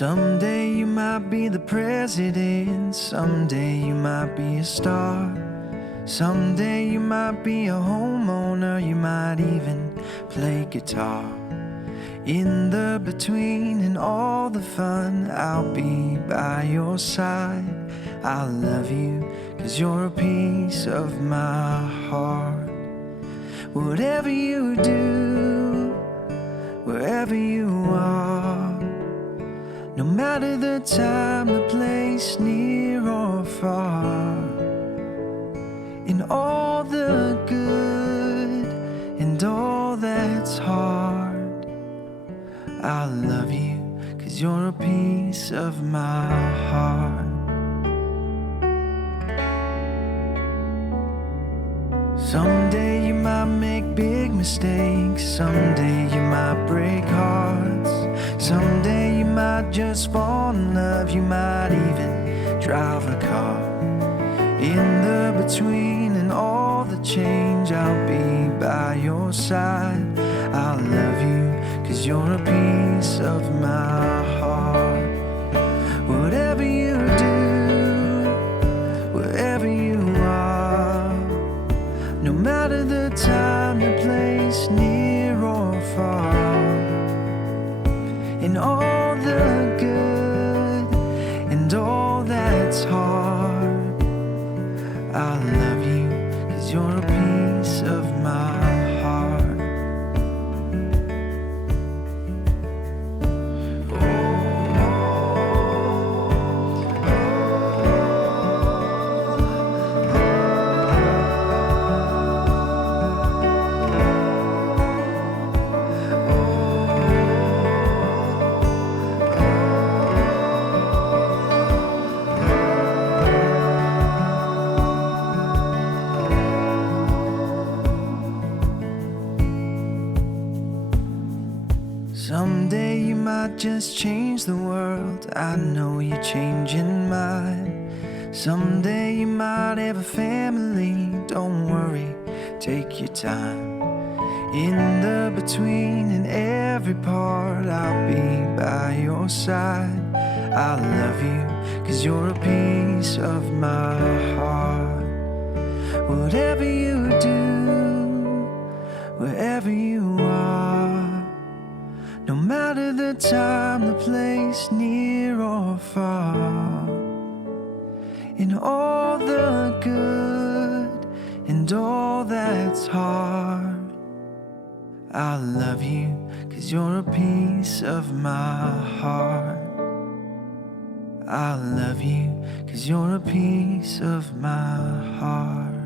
Someday you might be the president, someday you might be a star. Someday you might be a homeowner, you might even play guitar. In the between and all the fun, I'll be by your side. I'll love you, 'cause you're a piece of my heart. Whatever you do, wherever you are, no matter the time, the place, near or far, in all the good and all that's hard, I'll love you, 'cause you're a piece of my heart. Someday you might make big mistakes, someday you might break hearts, someday you might just fall in love, you might even drive a car. In the between and all the change, I'll be by your side. I'll love you, 'cause you're a piece of my heart. Whatever you do, wherever you are, no matter the time, the place, near or far, in all the good and all that's hard, I love you, 'cause you're a piece of my heart. Someday you might just change the world, I know you're changing mine. Someday you might have a family, don't worry, take your time. In the between and every part, I'll be by your side. I love you, 'cause you're a piece of my heart. Whatever you do, wherever you are, no matter the time, the place, near or far, in all the good and all that's hard, I love you, 'cause you're a piece of my heart. I love you, 'cause you're a piece of my heart.